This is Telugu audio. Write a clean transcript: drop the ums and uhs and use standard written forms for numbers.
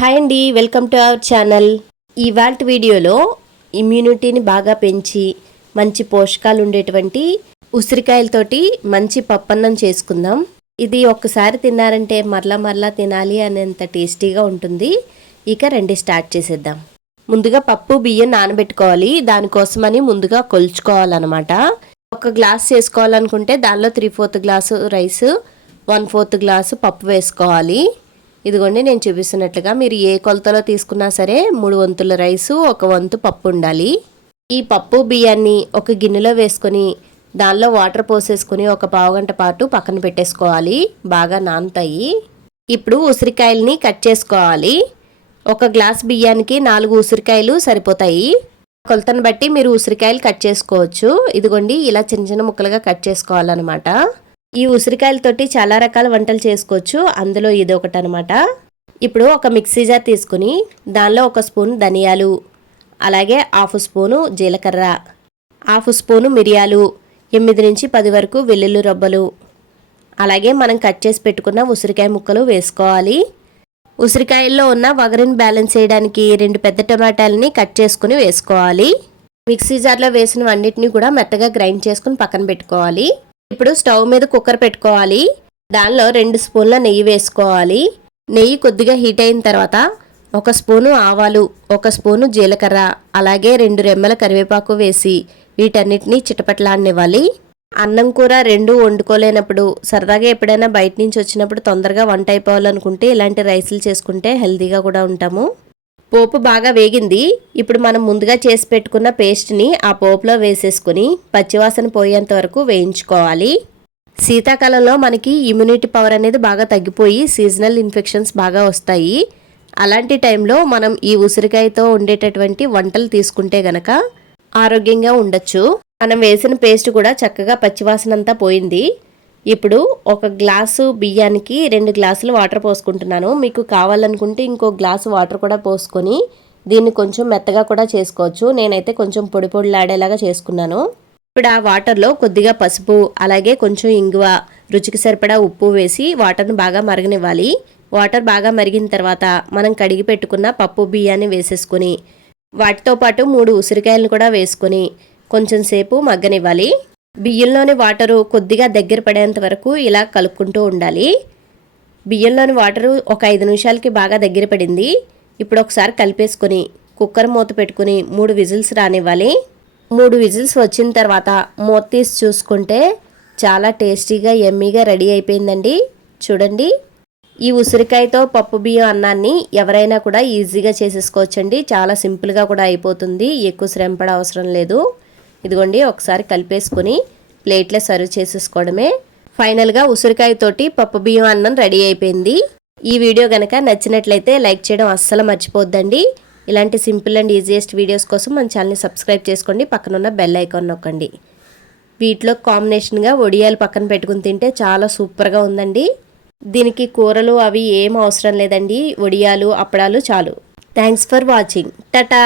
హాయ్ అండి, వెల్కమ్ టు అవర్ ఛానల్. ఇవాల్టి వీడియోలో ఇమ్యూనిటీని బాగా పెంచి మంచి పోషకాలు ఉండేటువంటి ఉసిరికాయలతోటి మంచి పప్పన్నం చేసుకుందాం. ఇది ఒక్కసారి తిన్నారంటే మరలా తినాలి అనేంత టేస్టీగా ఉంటుంది. ఇక రండి స్టార్ట్ చేసేద్దాం. ముందుగా పప్పు బియ్యం నానబెట్టుకోవాలి. దానికోసమని ముందుగా కొలుచుకోవాలన్నమాట. ఒక గ్లాస్ చేసుకోవాలనుకుంటే దానిలో 3/4 గ్లాసు రైస్, 1/4 గ్లాసు పప్పు వేసుకోవాలి. ఇదిగోండి నేను చూపిస్తున్నట్లుగా మీరు ఏ కొలతలో తీసుకున్నా సరే 3 వంతుల రైసు, 1 వంతు పప్పు ఉండాలి. ఈ పప్పు బియ్యాన్ని ఒక గిన్నెలో వేసుకొని దానిలో వాటర్ పోసేసుకుని ఒక పావుగంట పాటు పక్కన పెట్టేసుకోవాలి. బాగా నానుతాయి. ఇప్పుడు ఉసిరికాయలని కట్ చేసుకోవాలి. ఒక గ్లాస్ బియ్యానికి 4 ఉసిరికాయలు సరిపోతాయి. కొలతను బట్టి మీరు ఉసిరికాయలు కట్ చేసుకోవచ్చు. ఇదిగోండి ఇలా చిన్న చిన్న ముక్కలుగా కట్ చేసుకోవాలన్నమాట. ఈ ఉసిరికాయలతోటి చాలా రకాల వంటలు చేసుకోవచ్చు. అందులో ఇది ఒకటి అనమాట. ఇప్పుడు ఒక మిక్సీ జార్ తీసుకుని దానిలో 1 స్పూన్ ధనియాలు, అలాగే 1/2 స్పూను జీలకర్ర, 1/2 స్పూను మిరియాలు, 8 నుంచి 10 వరకు వెల్లుల్లి రబ్బలు, అలాగే మనం కట్ చేసి పెట్టుకున్న ఉసిరికాయ ముక్కలు వేసుకోవాలి. ఉసిరికాయల్లో ఉన్న వగరుని బ్యాలెన్స్ చేయడానికి 2 పెద్ద టమాటాలని కట్ చేసుకుని వేసుకోవాలి. మిక్సీ జార్లో వేసిన అన్నిటిని కూడా మెత్తగా గ్రైండ్ చేసుకుని పక్కన పెట్టుకోవాలి. ఇప్పుడు స్టవ్ మీద కుక్కర్ పెట్టుకోవాలి. దానిలో 2 స్పూన్ల నెయ్యి వేసుకోవాలి. నెయ్యి కొద్దిగా హీట్ అయిన తర్వాత 1 స్పూను ఆవాలు, 1 స్పూను జీలకర్ర, అలాగే 2 రెమ్మల కరివేపాకు వేసి వీటన్నిటిని చిటపట్లాడనివ్వాలి. అన్నం కూర 2 వండుకోలేనప్పుడు, సరదాగా ఎప్పుడైనా బయట నుంచి వచ్చినప్పుడు తొందరగా వంట అయిపోవాలనుకుంటే ఇలాంటి రైసులు చేసుకుంటే హెల్తీగా కూడా ఉంటాము. పోపు బాగా వేగింది. ఇప్పుడు మనం ముందుగా చేసి పెట్టుకున్న పేస్ట్ని ఆ పోపులో వేసేసుకుని పచ్చివాసన పోయేంత వరకు వేయించుకోవాలి. శీతాకాలంలో మనకి ఇమ్యూనిటీ పవర్ అనేది బాగా తగ్గిపోయి సీజనల్ ఇన్ఫెక్షన్స్ బాగా వస్తాయి. అలాంటి టైంలో మనం ఈ ఉసిరికాయతో ఉండేటటువంటి వంటలు తీసుకుంటే గనక ఆరోగ్యంగా ఉండొచ్చు. మనం వేసిన పేస్ట్ కూడా చక్కగా పచ్చివాసన అంతా పోయింది. ఇప్పుడు 1 గ్లాసు బియ్యానికి 2 గ్లాసులు వాటర్ పోసుకుంటున్నాను. మీకు కావాలనుకుంటే ఇంకో గ్లాసు వాటర్ కూడా పోసుకొని దీన్ని కొంచెం మెత్తగా కూడా చేసుకోవచ్చు. నేనైతే కొంచెం పొడి పొడిలాడేలాగా చేసుకున్నాను. ఇప్పుడు ఆ వాటర్లో కొద్దిగా పసుపు, అలాగే కొంచెం ఇంగువ, రుచికి సరిపడా ఉప్పు వేసి వాటర్ని బాగా మరగనివ్వాలి. వాటర్ బాగా మరిగిన తర్వాత మనం కడిగి పెట్టుకున్న పప్పు బియ్యాన్ని వేసేసుకొని వాటితో పాటు 3 ఉసిరికాయలను కూడా వేసుకొని కొంచెం సేపు మగ్గనివ్వాలి. బియ్యంలోని వాటరు కొద్దిగా దగ్గర పడేంత వరకు ఇలా కలుపుకుంటూ ఉండాలి. బియ్యంలోని వాటరు ఒక 5 నిమిషాలకి బాగా దగ్గర పడింది. ఇప్పుడు ఒకసారి కలిపేసుకొని కుక్కర్ మూత పెట్టుకుని 3 విజిల్స్ రానివ్వాలి. 3 విజిల్స్ వచ్చిన తర్వాత మూత తీసి చూసుకుంటే చాలా టేస్టీగా యమ్మీగా రెడీ అయిపోయిందండి. చూడండి, ఈ ఉసిరికాయతో పప్పు బియ్యం అన్నాన్ని ఎవరైనా కూడా ఈజీగా చేసేసుకోవచ్చండి. చాలా సింపుల్గా కూడా అయిపోతుంది. ఎక్కువ శ్రమ పడే అవసరం లేదు. ఇదిగోండి ఒకసారి కలిపేసుకొని ప్లేట్లో సర్వ్ చేసేసుకోవడమే. ఫైనల్గా ఉసిరికాయతోటి పప్పు బియ్యం అన్నం రెడీ అయిపోయింది. ఈ వీడియో కనుక నచ్చినట్లయితే లైక్ చేయడం అస్సలు మర్చిపోద్దండి. ఇలాంటి సింపుల్ అండ్ ఈజియెస్ట్ వీడియోస్ కోసం మన ఛానల్ని సబ్స్క్రైబ్ చేసుకోండి. పక్కనున్న బెల్ ఐకాన్ నొక్కండి. వీటిలో కాంబినేషన్గా వడియాలు పక్కన పెట్టుకుని తింటే చాలా సూపర్గా ఉందండి. దీనికి కూరలు అవి ఏం అవసరం లేదండి. వడియాలు, అప్పడాలు చాలు. Thanks for watching. టాటా.